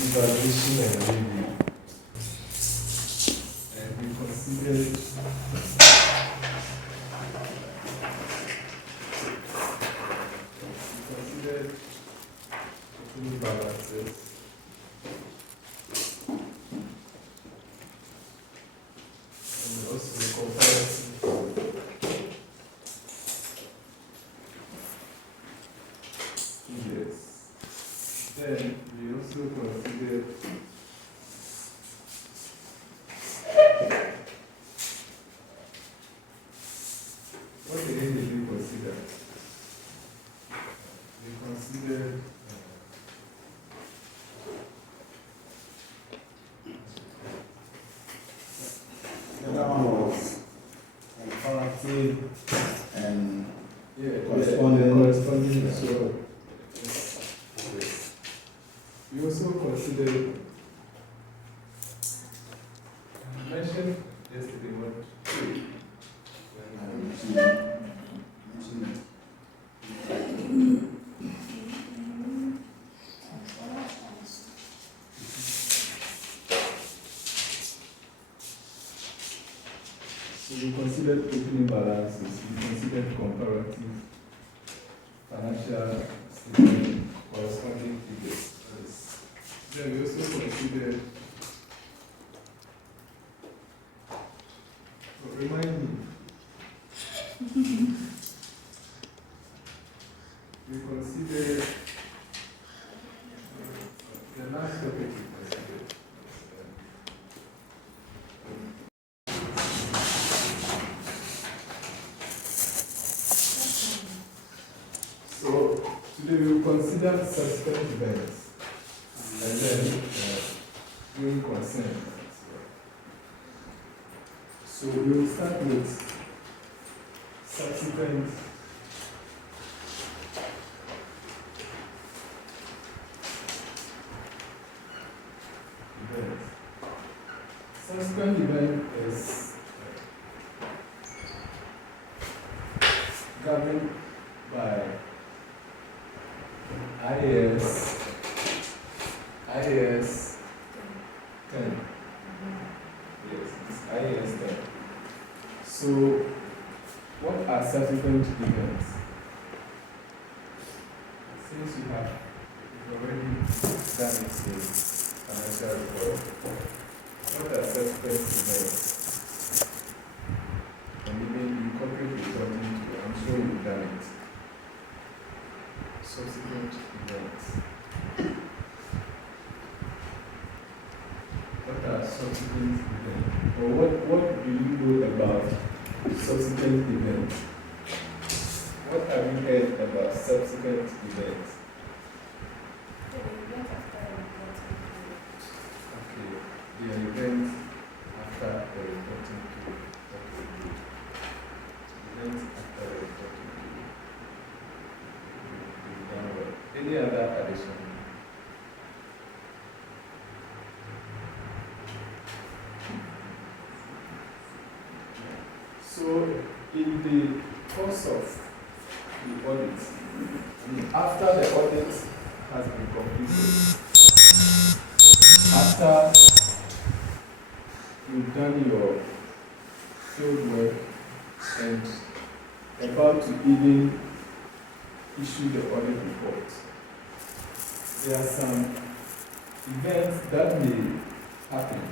evaluation and review. And we considered opening balances. And also comparative. Yes. Then we also considered what again did we consider? We considered the other one was comparative and corresponding. So yes. We also considered I mentioned yesterday what so we considered opening balances, we considered comparative financial statement, corresponding figures. Then we also considered remind me. We considered the last topic we considered. So today we will consider subsequent events and then going concern. So we will start with subsequent events. Subsequent event is governed by IAS 10. Yes, it's IAS 10. So, what are subsequent events? Since you've already done it in financial report, what are subsequent events? And even you copy reporting to, I'm sure you've done it. Subsequent events. What are subsequent events? Or what do you know about subsequent events? What have you heard about subsequent events? Okay, the events after the reporting period. Okay. Events after the reporting period. You've done well. Any other addition? So, in the course of the audit, after the audit has been completed, after you've done your field work and about to even issue the audit report, there are some events that may happen.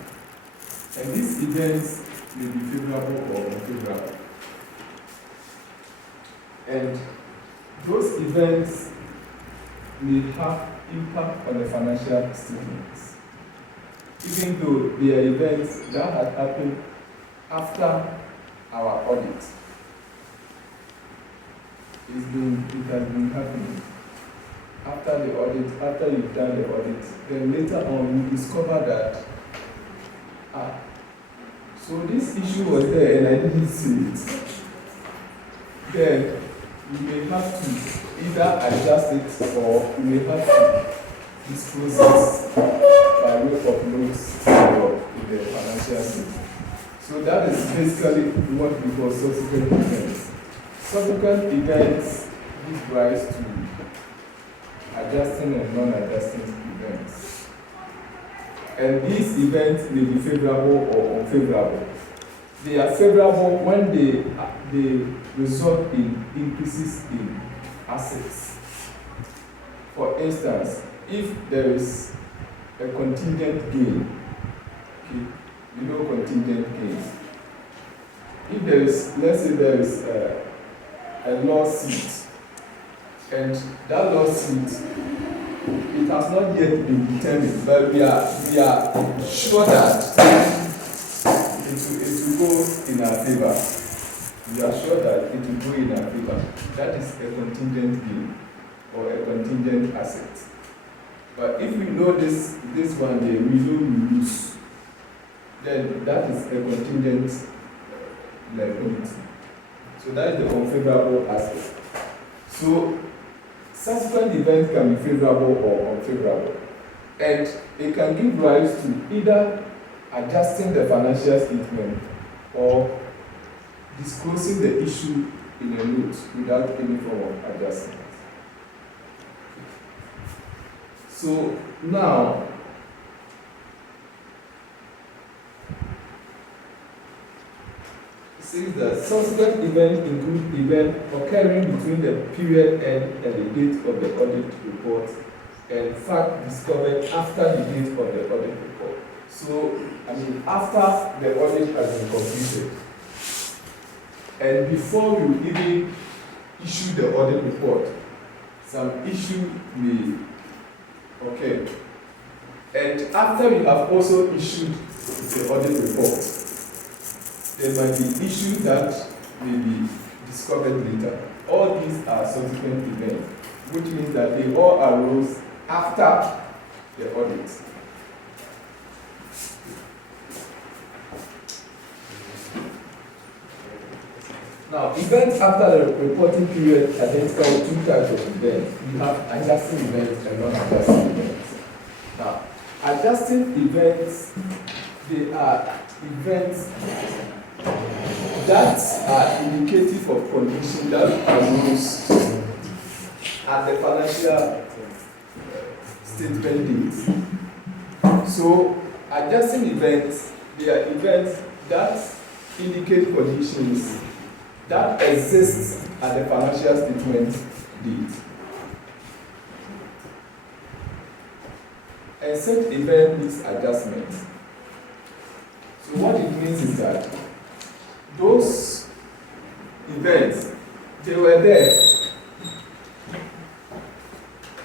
And these events may be favorable or unfavorable. And those events may have impact on the financial statements, even though they are events that had happened after our audit. It has been happening after the audit, after you've done the audit. Then later on, you discover that so this issue was there and I didn't see it. Then you may have to either adjust it or you may have to disclose it by way of notes in the financial statement. So that is basically what we call subsequent events. Subsequent events give rise to adjusting and non-adjusting events. And these events may be favorable or unfavorable. They are favorable when they result in increases in assets. For instance, if there is a contingent gain, okay, you know contingent gains. If there is, let's say there is a lawsuit, and that lawsuit, it has not yet been determined, but we are sure that it will go in our favor. We are sure that it will go in our favor. That is a contingent gain or a contingent asset. But if we know this one day, we know we lose, then that is a contingent liability. So that is the unfavorable asset. So subsequent events can be favorable or unfavorable. And it can give rise to either adjusting the financial statement or disclosing the issue in a note without any form of adjustment. So now, it says that subsequent events include events occurring between the period end and the date of the audit report, and fact discovered after the date of the audit report. So, after the audit has been completed, and before you even issue the audit report, some issue may occur. And after you have also issued the audit report, there might be issues that may be discovered later. All these are subsequent events, which means that they all arose after the audit. Now, events after the reporting period identify two types of events. We have adjusting events and non-adjusting events. Now, adjusting events, they are events that are indicative of conditions that arose at the financial statement date. So, adjusting events, they are events that indicate conditions that exists at the financial statement date. And such event needs adjustment. So what it means is that those events, they were there.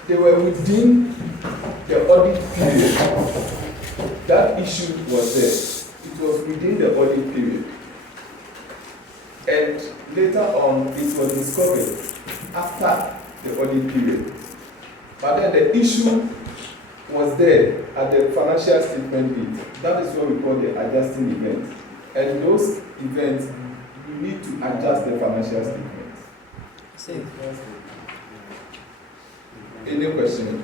They were within the audit period. That issue was there. It was within the audit period. And later on, it was discovered after the audit period. But then the issue was there at the financial statement date. That is what we call the adjusting event. And those events, you need to adjust the financial statement. Any question?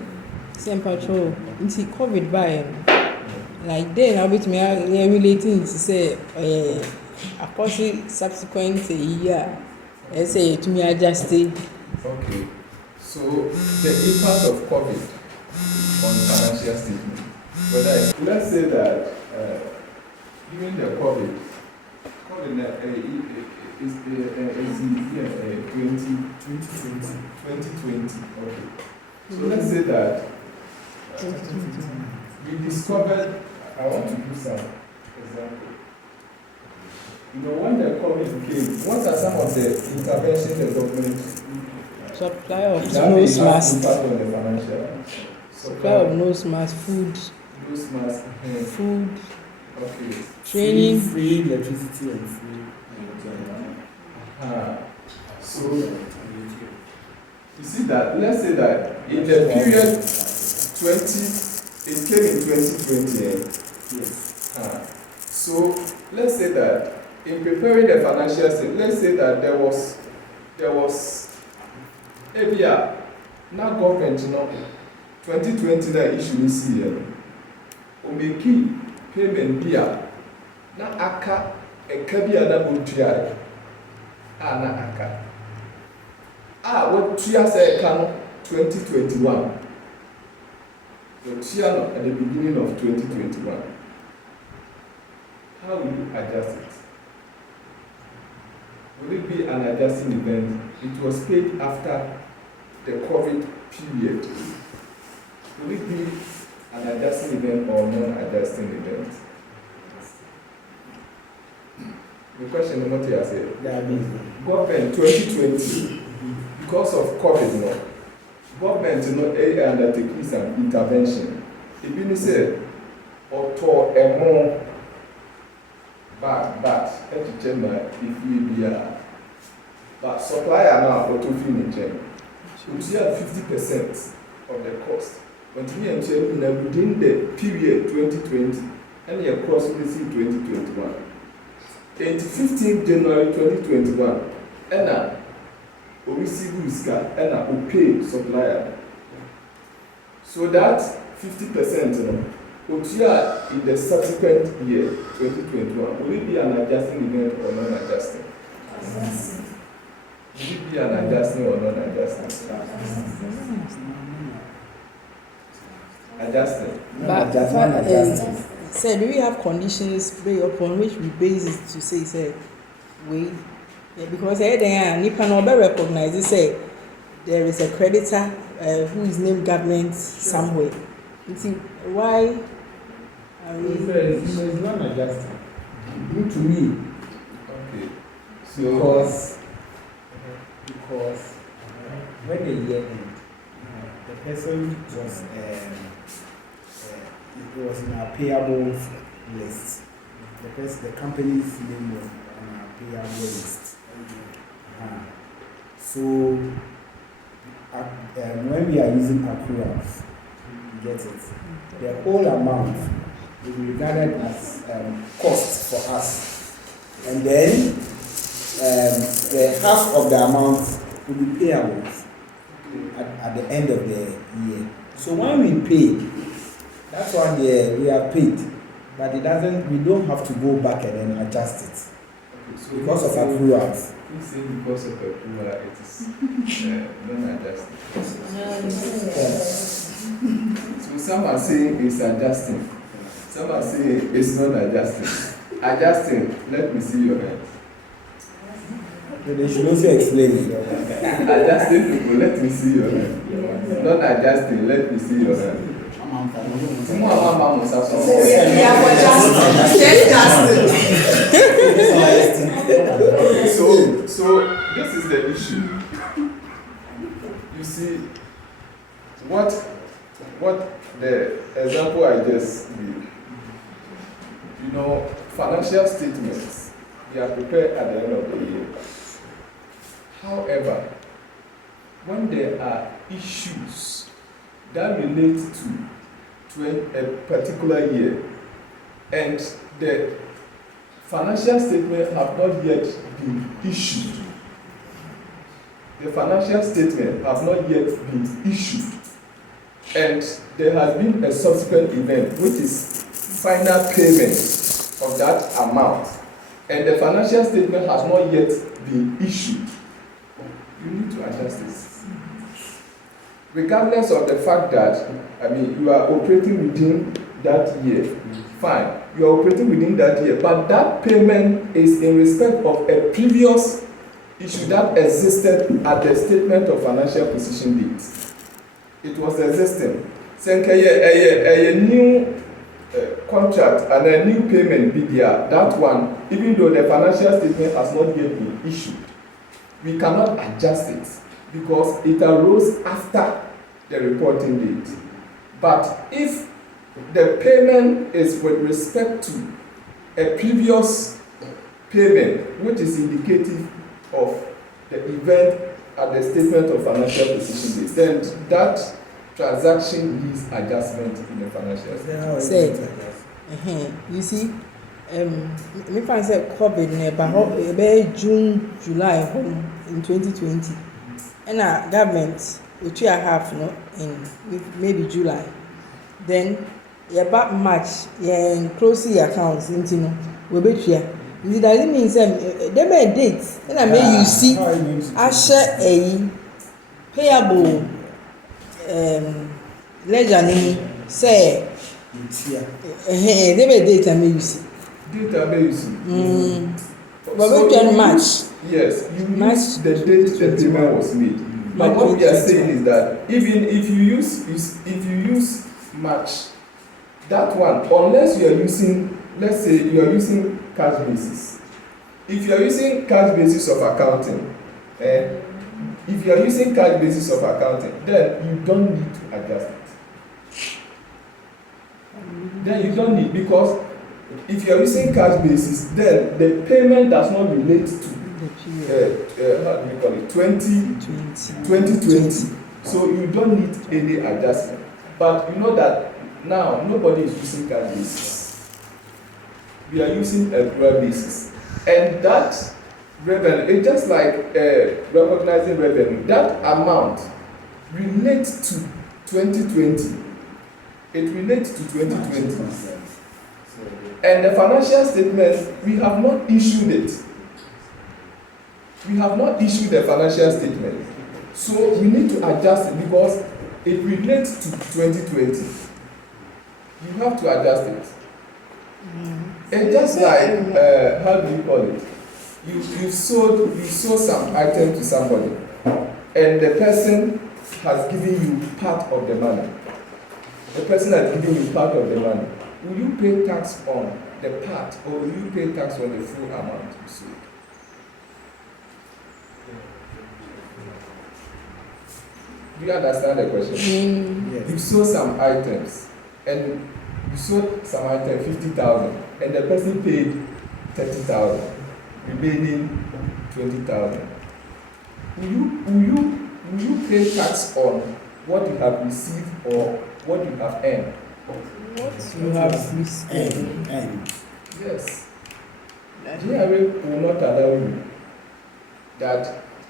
Same patrol. It's COVID by like then I'll be to me relating to say a possible subsequent year. I say to me adjusted. Okay. So the impact of COVID on financial statement. Whether let's say that during the COVID is the year 2020. Okay. So let's say that we discovered. I want to give some example. You know, when the COVID came, what are some of the interventions the government? Supply of nose mask. Supply of nose mask, food. Nose mask. Food. Okay. Training. Free electricity and free. So you see that, let's say that in the period it came in 2020. Yes. So let's say that in preparing the financial statement, let's say that there was area now government 2020 that issue this year. Omeki payment bia na aka ekabia na botua na aka what 2 years ago 2021 Otiano at the beginning of 2021. How will you adjust it? Will it be an adjusting event? It was paid after the COVID period. Will it be an adjusting event or non-adjusting event? The question is what you said. Government 2020, because of COVID, no, government undertake some intervention. If you say, or a more but if you be but supplier now for 2 so you have 50% of the cost. Continue and say within the period 2020 and your cost will see 2021. 15th January 2021 and we receive Uska and we pay supplier. So that 50% in the subsequent year, 2021, will it be an adjusting event or non-adjusting? Will it be an adjusting or non-adjusting? Adjusting. But do we have conditions upon which we base it to say because Nipa no be recognize say there is a creditor who is named government somewhere. You see why? It's not adjusting. Good to me. Okay. So because when the year end, the person was it was in our payables list. The company's name was on our payable list. So when we are using accruals, you get it. The whole amount will be regarded as cost for us, and then the half of the amount will be payables at the end of the year. So when we pay, that's why we are paid, but it doesn't. We don't have to go back and then adjust it. Okay, so because of accruals. Please say because of accrual, it is non-adjusting. So some are saying it's adjusting. Some are saying it's not adjusting. Adjusting, let me see your hand. They should also explain it. Adjusting people, let me see your hand. Not adjusting, let me see your hand. So this is the issue. You see, what the example I just gave. You know, financial statements, they are prepared at the end of the year. However, when there are issues that relate to a particular year and the financial statement have not yet been issued, the financial statement have not yet been issued, and there has been a subsequent event which is final payment of that amount, and the financial statement has not yet been issued, you need to adjust this. Regardless of the fact that, you are operating within that year, fine, you are operating within that year, but that payment is in respect of a previous issue that existed at the statement of financial position date. It was existing. Since a new contract and a new payment be there, that one, even though the financial statement has not yet been issued, we cannot adjust it because it arose after the reporting date. But if the payment is with respect to a previous payment, which is indicative of the event at the statement of financial position date, then that transaction needs adjustment in the financial statement. You see, me find say COVID never June, July in 2020, and our government which we have in maybe July, then back March close the accounts into we be here. It doesn't mean say there be dates, and I may you see I share a payable ledger name say they may data me use Database. but we can match. Yes, you Match match the date the payment was made. But what we are saying is that even if you use match, that one, unless you are using, let's say you are using cash basis. If you are using cash basis of accounting, if you are using cash basis of accounting, then you don't need to adjust it. Then you don't need, because if you are using cash basis, then the payment does not relate to how do we call it, 2020. So you don't need any adjustment. But you know that now nobody is using cash basis. We are using a accrual basis, and that revenue, it's just like recognizing revenue. That amount relates to 2020. It relates to 2020. And the financial statement, we have not issued it. We have not issued the financial statement. So we need to adjust it because it relates to 2020. You have to adjust it. It's just like, how do you call it? You sold some item to somebody, and the person has given you part of the money. The person has given you part of the money. Will you pay tax on the part, or will you pay tax on the full amount you sold? Do you understand the question? Yes. You sold some items, and you sold some item 50,000, and the person paid 30,000, remaining 20,000. Will you pay tax on what you have received or what you have earned? You have received. Yes. GRA will not allow you that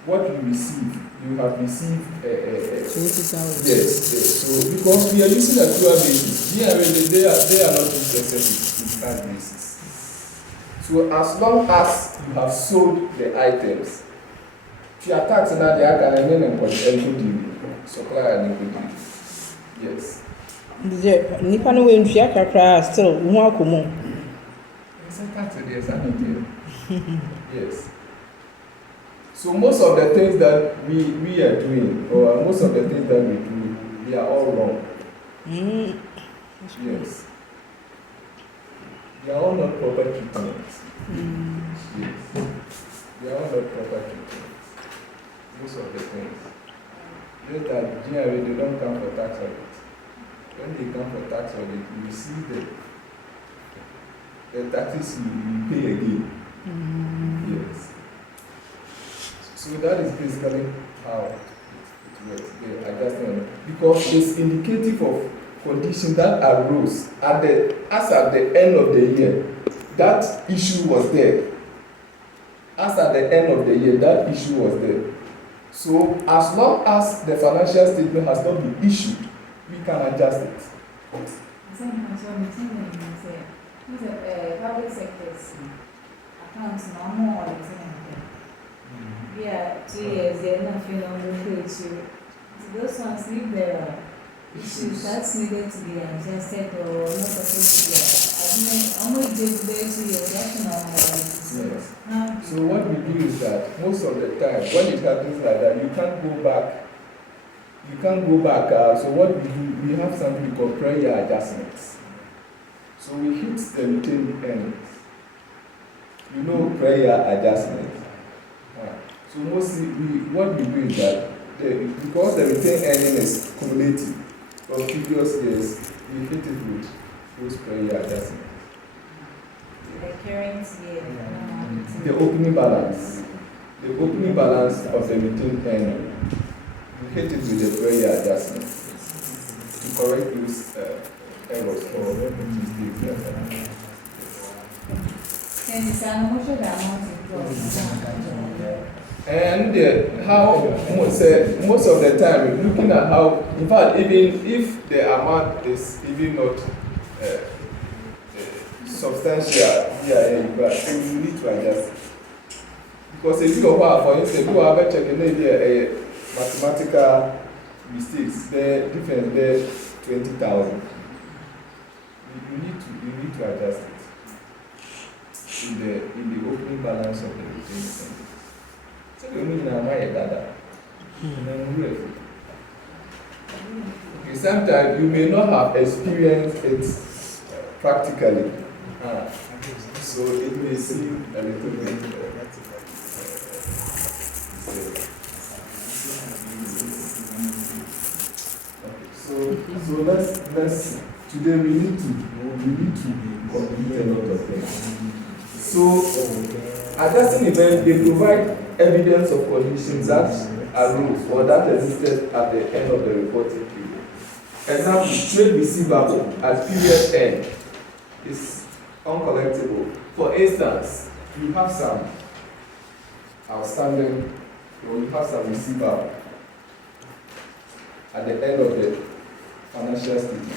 what you receive, you have received 20,000. Yes. So because we are using accrual basis, GRA they are not interested in cash basis. So as long as you have sold the items, your tax now they are going to supplier and yes. Nipa no wey ntua kakra still ho akomo. It's a tax yes, I know. Yes. So most of the things that we are doing, or most of the things that we do, they are all wrong. Yes. They are all not proper treatments. Yes. They are all not proper treatments. Most of the things. Just that GRA, they don't come for tax audit. When they come for tax audit, you see the taxes you pay again. Yes. So that is basically how it works. The adjustment, because it's indicative of conditions that arose at the end of the year. That issue was there. As at the end of the year, that issue was there. So as long as the financial statement has not been issued, we can adjust it. Public sectors accounts normal auditing. Yeah, 2 years, they're not feeling okay too. So those ones need the issues that's needed to be adjusted or not supposed to be. I mean, almost day 2 years, that's normal. Yes. So what we do is that most of the time, when it happens like that, you can't go back. So what we do, we have something we call prayer adjustments. So we hit the retained earnings. You know prayer adjustment. So mostly, what we do is that because the retained earning is cumulative from previous years, we hit it with those prayer adjustments. The current year. The opening balance of the retained earning. We hit it with the prayer adjustment to correct those errors or mistakes. And it's an emotional amount And how most of the time, looking at how, in fact, even if the amount is even not substantial, but you need to adjust it. Because if you go back, for instance, you have checking mathematical mistakes, the difference there 20,000. you need to adjust it in the opening balance of the retained earnings. So the only thing I might data, and then we will. Okay, sometimes you may not have experienced it practically, so it may seem a little bit. So let's today we need to complete a lot of things. So adjusting event, they provide evidence of conditions that arose or that existed at the end of the reporting period. Example, trade receivable at period end is uncollectible. For instance, you have some outstanding or you have some receivable at the end of the financial statement.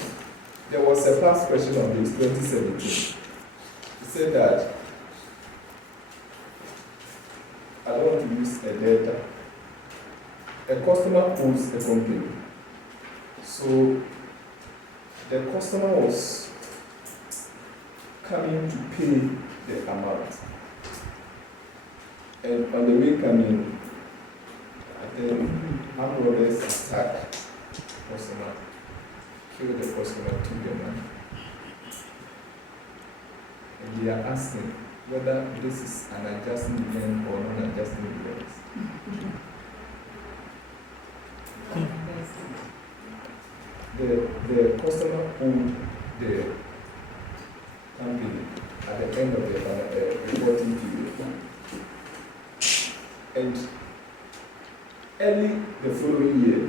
There was a past question of this 2017. It said that I don't want to use a data. A customer owes a company. So the customer was coming to pay the amount. And on the way coming, the armed robbers attacked the customer, killed the customer, took the money. And they are asking whether this is an adjusting event or non-adjusting event. The customer owed the company at the end of the reporting period. And early the following year,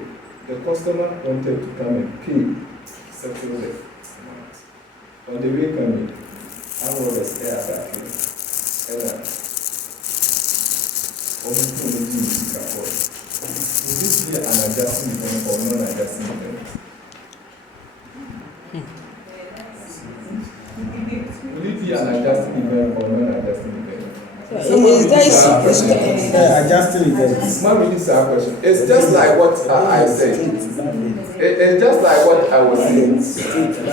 the customer wanted to come and pay, settle the amount. On the way coming, I was attacking. And will this be an adjusting event or non-adjusting event? Will it be an adjusting event or non-adjusting event? Adjusting events. Mom, this is our question. It's just like what I said. It's just like what I was saying.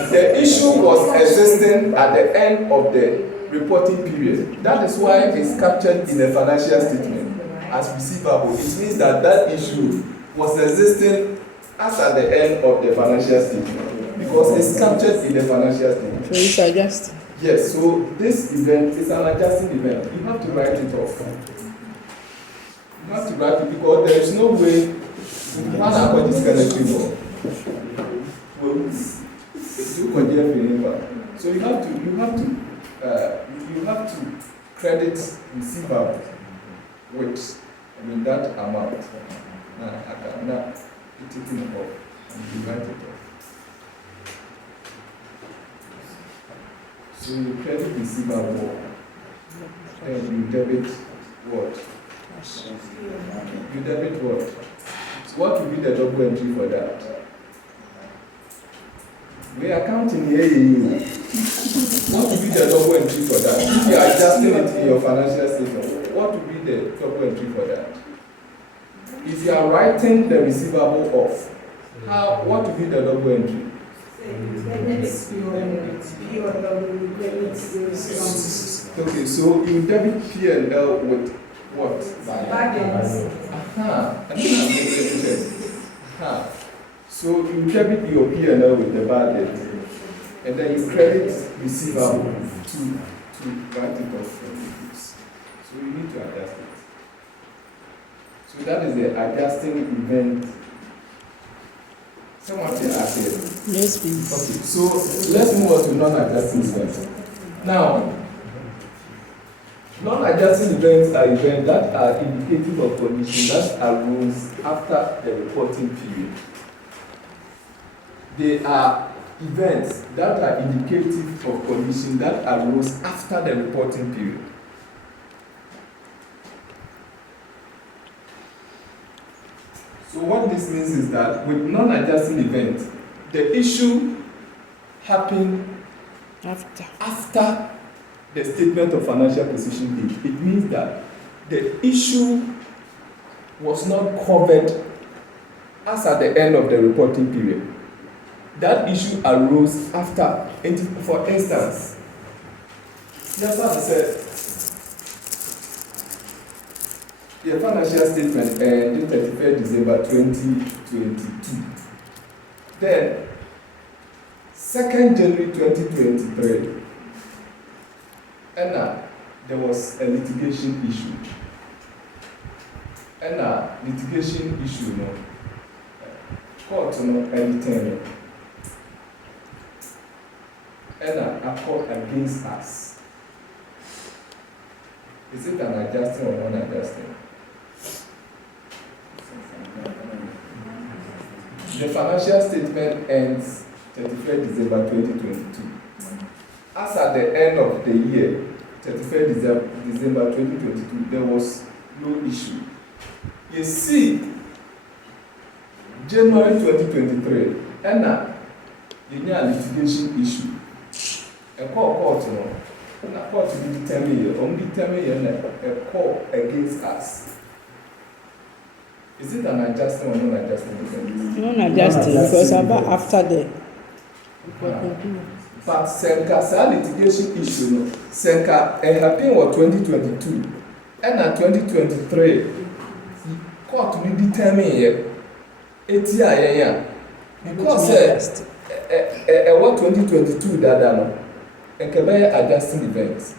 The issue was existing at the end of the reporting period. That is why it's captured in the financial statement as receivable. It means that that issue was existing as at the end of the financial statement because it's captured in the financial statement. So it's adjusted. Yes, so this event is an adjusting event. You have to write it off. You have to write it because there is no way you can't afford this kind of thing. So you have to credit receivable with that amount. I cannot put it in off and you write it off. So you credit receivable and you debit what? You debit what? What will be the double entry for that? We are counting here. What will be the double entry for that? If you are adjusting it in your financial statement, what will be the double entry for that? If you are writing the receivable off, what will be the double entry? Okay, so you debit P&L with what? So you debit your P&L with the bad debt, and then you credit receivable to write it off from the books. So you need to adjust it. So that is the adjusting event. Someone say adjust. Yes, please. Okay, so let's move on to non-adjusting events. Now, non-adjusting events are events that are indicative of conditions that arose after the reporting period. They are events that are indicative of conditions that arose after the reporting period. So what this means is that with non-adjusting events, the issue happened after the statement of financial position date. It means that the issue was not covered as at the end of the reporting period. that issue arose after, for instance, Yapa said, the financial statement ended 31st December 2022. Then, 2nd January 2023, and there was a litigation issue. And litigation issue, no, court no anything, and a court against us. Is it an adjusting or non-adjusting? The financial statement ends 31st December 2022. As at the end of the year, 31st December 2022, there was no issue. You see, January 2023, and you need a litigation issue. A court, and a court will determine a court against us. Is it an adjustment or non-adjustment? Non-adjusting, because about after the. But Senka litigation issue, no, Senka happened in 2022, and 2023, court will determine because what 2022 dada no, and can be adjusting events.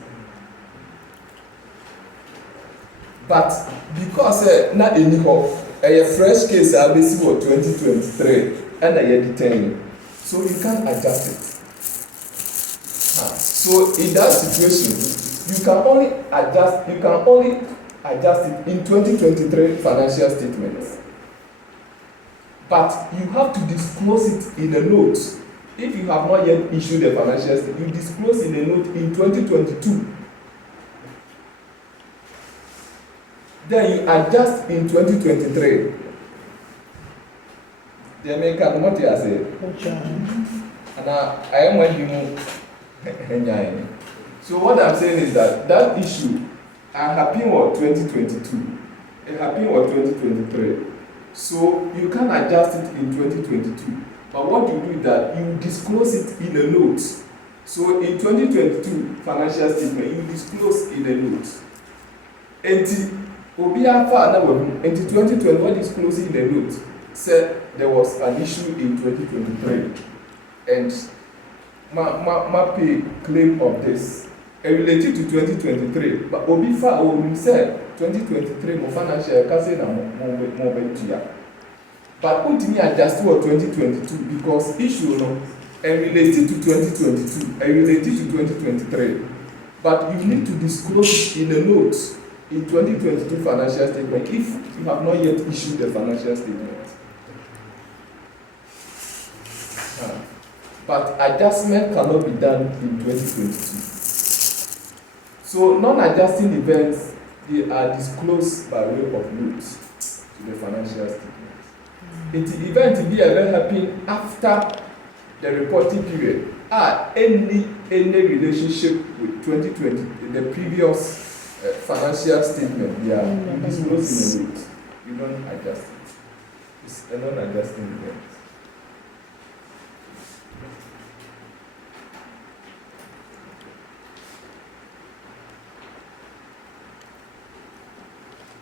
But because not any hope, a fresh case I will see for 2023, and I determine, so you can't adjust it. So in that situation, you can only adjust it in 2023 financial statements. But you have to disclose it in a note. If you have not yet issued a financial statement, you disclose in a note in 2022. Then you adjust in 2023. The American, what you say? And I am when you. So what I'm saying is that issue happened in 2022, it happened in 2023. So you can adjust it in 2022. But what you do is that you disclose it in a note. So in 2022 financial statement, you disclose in a note. And in 2021 disclosing in a note said there was an issue in 2023. And my pay claim of this related to 2023, but Obifa will say 2023 more financial kasi na more better. But continue adjust to 2022 because issue no related to 2022 related to 2023. But you need to disclose in a note in 2022 financial statement if you have not yet issued the financial statement. But adjustment cannot be done in 2022. So non-adjusting events, they are disclosed by way of notes to the financial statement. The event will ever happen after the reporting period. Any relationship with 2020, the previous financial statement, they are disclosed in a note. You don't adjust it. It's a non-adjusting event.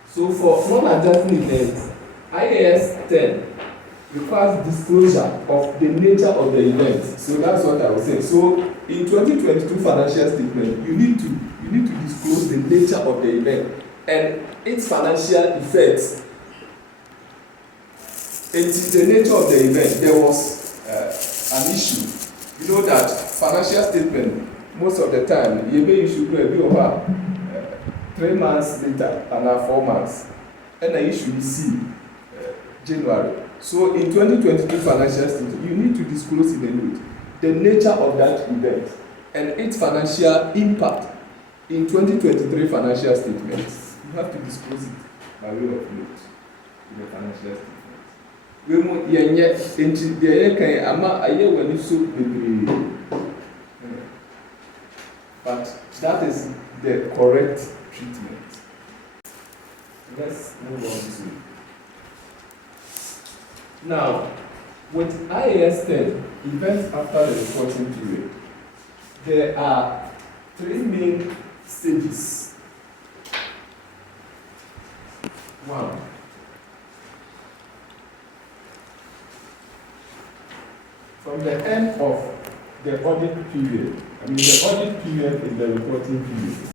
So for non-adjusting events, IAS 10 requires disclosure of the nature of the event. So that's what I was saying. So in 2022 financial statement, you need to disclose the nature of the event and its financial effects. It is the nature of the event. There was an issue. You know that financial statement most of the time you may issue be over 3 months later and 4 months, and I usually see January. So in 2022 financial statement, you need to disclose in the note the nature of that event and its financial impact in 2023 financial statements. You have to disclose it by way of note in the financial statement. We mo yenye enti de ye kan ama aye wani so bebre. But that is the correct treatment. Let's move on to now With IAS 10, events after the reporting period, there are 3 main stages. 1. From the end of the audit period, the audit period is the reporting period.